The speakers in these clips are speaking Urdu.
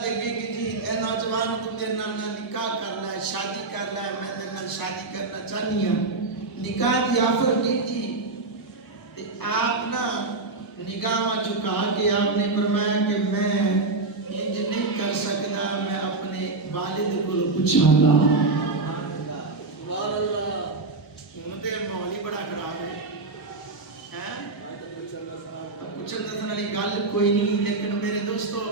لگے کہ جی اے نوجوان تو میرے نام نکاح کرنا ہے، شادی کرنا ہے، میں تیرے نال شادی کرنا چاہنی ہوں، نکاح دی آفر کی تھی تے آپ نا نگاہ جھکا کے آپ نے فرمایا کہ میں انج نہیں کر سکتا، میں اپنے والد کو پوچھا گا۔ تے ماحول ہی بڑا خراب ہے، پوچھن دسن والی گل کوئی نہیں، لیکن میرے دوستو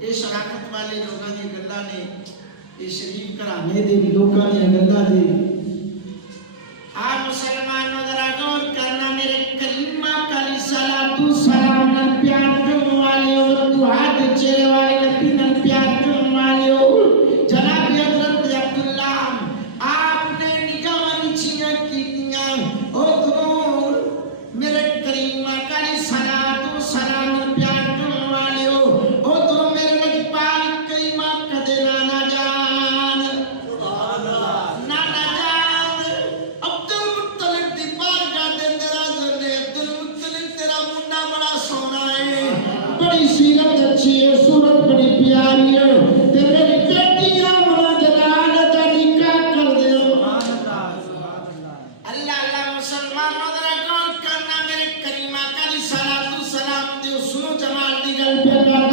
یہ شراکت والے لوگوں کی گلاں نے، یہ شریف گھرانے دے لوگوں کی گلاں نے۔ آپ مسلمانوں ذرا غور کرنا، میرے کلمہ کلی صلاۃ و سلام نال پیار کرنے والے ہو، دعا دے چہرے والے نبی نال پیار کرنے والے ہو، جناب حضرت عبداللہ آپ نے نگاہ نیچیاں کیتیاں، ادھر میرے کلمہ کلی صلاۃ و سلام نال پیار کرنے والے ہو، ادھر میرے لجپال کلمہ کدے نانا جان نانا جان عبد المطلب دی بارگاہ دے اندر حاضر نے۔ عبد المطلب تیرا منڈا بڑا سونا ہے، بڑی سیرت اچھی ہے، صورت بڑی پیاری ہے، تے میری بیٹیاں ہونا جلال دا نکاح کر دیو۔ اللہ اللہ مسلمانوں ذرا غور کرنا، میرے کریمہ کا صلاۃ و سلام دیو، سنو جمال دی گل پہ